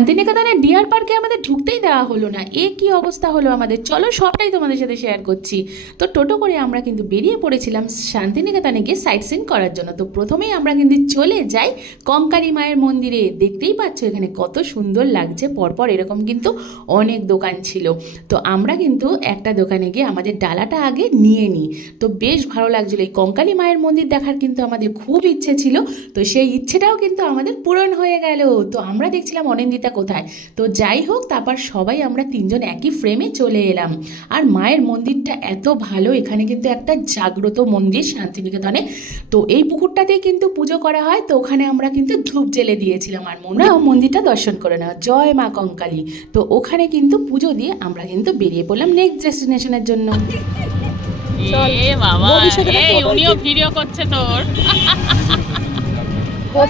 শান্তিনিকেতনের ডিয়ার পার্কে আমাদের ঢুকতেই দেওয়া হলো না। এ কি অবস্থা হলো আমাদের, চলো সবটাই তোমাদের সাথে শেয়ার করছি। তো টোটো করে আমরা কিন্তু বেরিয়ে পড়েছিলাম শান্তিনিকেতনে গিয়ে সাইট সিন করার জন্য। তো প্রথমেই আমরা কিন্তু চলে যাই কঙ্কালী মায়ের মন্দিরে। দেখতেই পাচ্ছ এখানে কত সুন্দর লাগছে, পরপর এরকম কিন্তু অনেক দোকান ছিল। তো আমরা কিন্তু একটা দোকানে গিয়ে আমাদের ডালাটা আগে নিয়ে নিই। তো বেশ ভালো লাগছিলো, এই কঙ্কালী মায়ের মন্দির দেখার কিন্তু আমাদের খুব ইচ্ছে ছিল। তো সেই ইচ্ছেটাও কিন্তু আমাদের পূরণ হয়ে গেল। তো আমরা দেখছিলাম অনিন্দিতা কোথায়। তো যাই হোক, তারপর সবাই আমরা তিনজন একই ফ্রেমে চলে এলাম। আর মায়ের মন্দিরটা এত ভালো, এখানে কিন্তু একটা জাগ্রত মন্দির শান্তিনিকেতনে। তো এই পুকুরটাতেই কিন্তু পুজো করা হয়। তো ওখানে আমরা কিন্তু ধূপ জ্বেলে দিয়েছিলাম আর মন্দিরটা দর্শন করে নেওয়া, জয় মা কঙ্কালী। তো ওখানে কিন্তু পুজো দিয়ে আমরা কিন্তু বেরিয়ে পড়লাম নেক্সট ডেস্টিনেশনের জন্য। উনিও ভিডিও করছে তোর,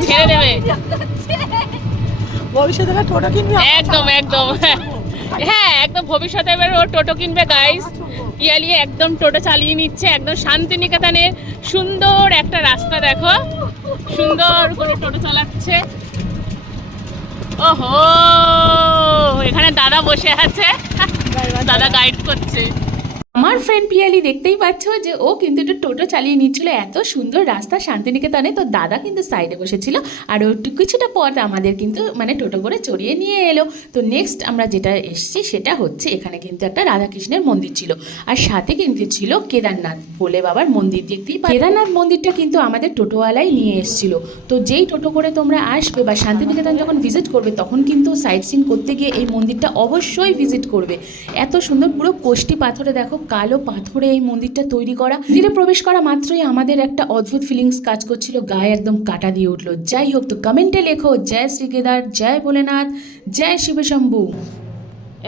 ছেড়ে দেবে ভবিষ্যতে টোটো কিনবে। একদম একদম, হ্যাঁ একদম, ভবিষ্যতে এবার ও টোটো কিনবে গাইস। ইয়ালি একদম টোটো চালিয়ে নিচ্ছে একদম শান্তিনিকেতনের সুন্দর একটা রাস্তা দেখো, সুন্দর করে টোটো চালাচ্ছে। ওহো, এখানে দাদা বসে আছে, দাদা গাইড করছে। আমার ফ্রেন্ড পিয়ালি দেখতেই পাচ্ছ যে ও কিন্তু একটু টোটো চালিয়ে নিচ্ছিল, এত সুন্দর রাস্তা শান্তিনিকেতনে। তো দাদা কিন্তু সাইডে বসেছিল আর একটু কিছুটা পথ আমাদের কিন্তু মানে টোটো করে চড়িয়ে নিয়ে এলো। তো নেক্সট আমরা যেটা এসছি সেটা হচ্ছে, এখানে কিন্তু একটা রাধাকৃষ্ণের মন্দির ছিল আর সাথে কিন্তু ছিল কেদারনাথ ভোলে বাবার মন্দির। দেখতেই কেদারনাথ মন্দিরটা কিন্তু আমাদের টোটোওয়ালাই নিয়ে এসেছিল। তো যেই টোটো করে তোমরা আসবে বা শান্তিনিকেতন যখন ভিজিট করবে, তখন কিন্তু সাইট সিন করতে গিয়ে এই মন্দিরটা অবশ্যই ভিজিট করবে। এত সুন্দর, পুরো কোষ্টি পাথরে দেখো, কালো পাথরে এই মন্দিরটা তৈরি করা। মন্দিরে প্রবেশ করা মাত্রই আমাদের একটা অদ্ভুত ফিলিংস কাজ করছিল, গায়ে একদম কাটা দিয়ে উঠলো। যাই হোক, তো কমেন্টে লেখো জয় শ্রী কেদার, জয় ভোলেনাথ, জয় শিবশম্ভু।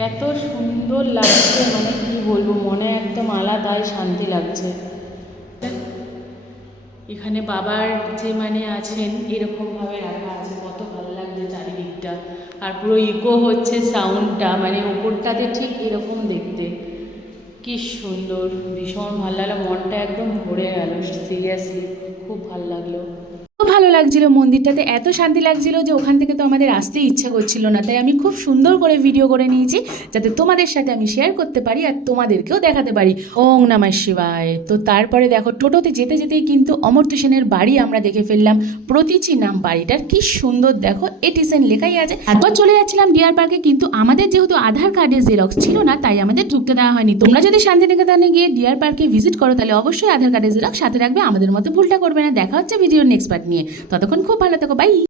এত সুন্দর লাগছে, মানে কি বলবো, মনে একদম আলাদাই শান্তি লাগছে। এখানে বাবার যে মানে আছেন এরকমভাবে রাখা আছে, কত ভালো লাগছে চারিদিকটা। আর পুরো ইকো হচ্ছে সাউন্ডটা, মানে ওপরটাতে ঠিক এরকম দেখতে। কি সুন্দর, ভীষণ ভালো লাগলো, মনটা একদম ভরে গেল। সিরিয়াসলি খুব ভালো লাগলো, খুব ভালো লাগছিল মন্দিরটাতে, এত শান্তি লাগছিল যে ওখান থেকে তো আমাদের আসতে ইচ্ছা করছিল না। তাই আমি খুব সুন্দর করে ভিডিও করে নিয়েছি, যাতে তোমাদের সাথে আমি শেয়ার করতে পারি আর তোমাদেরকেও দেখাতে পারি। ওং নমঃ শিবায়। তো তারপরে দেখো, টোটোতে যেতে যেতেই কিন্তু অমর্ত্য সেনের বাড়ি আমরা দেখে ফেললাম। প্রতীচী নাম বাড়িটার, কি সুন্দর দেখো, এটিসেন লেখাই আছে। একবার চলে যাচ্ছিলাম ডিয়ার পার্কে, কিন্তু আমাদের যেহেতু আধার কার্ডের জেরক্স ছিল না, তাই আমাদের ঢুকতে দেওয়া হয়নি। তোমরা যদি শান্তিনিকেতনে গিয়ে ডিয়ার পার্কে ভিজিট করো, তাহলে অবশ্যই আধার কার্ডের জেরক্স সাথে রাখবে, আমাদের মতো ভুলটা করবে না। দেখা হচ্ছে ভিডিওর নেক্সট পার্ট নিয়ে। ততক্ষণ খুব ভালো থেকো, বাই।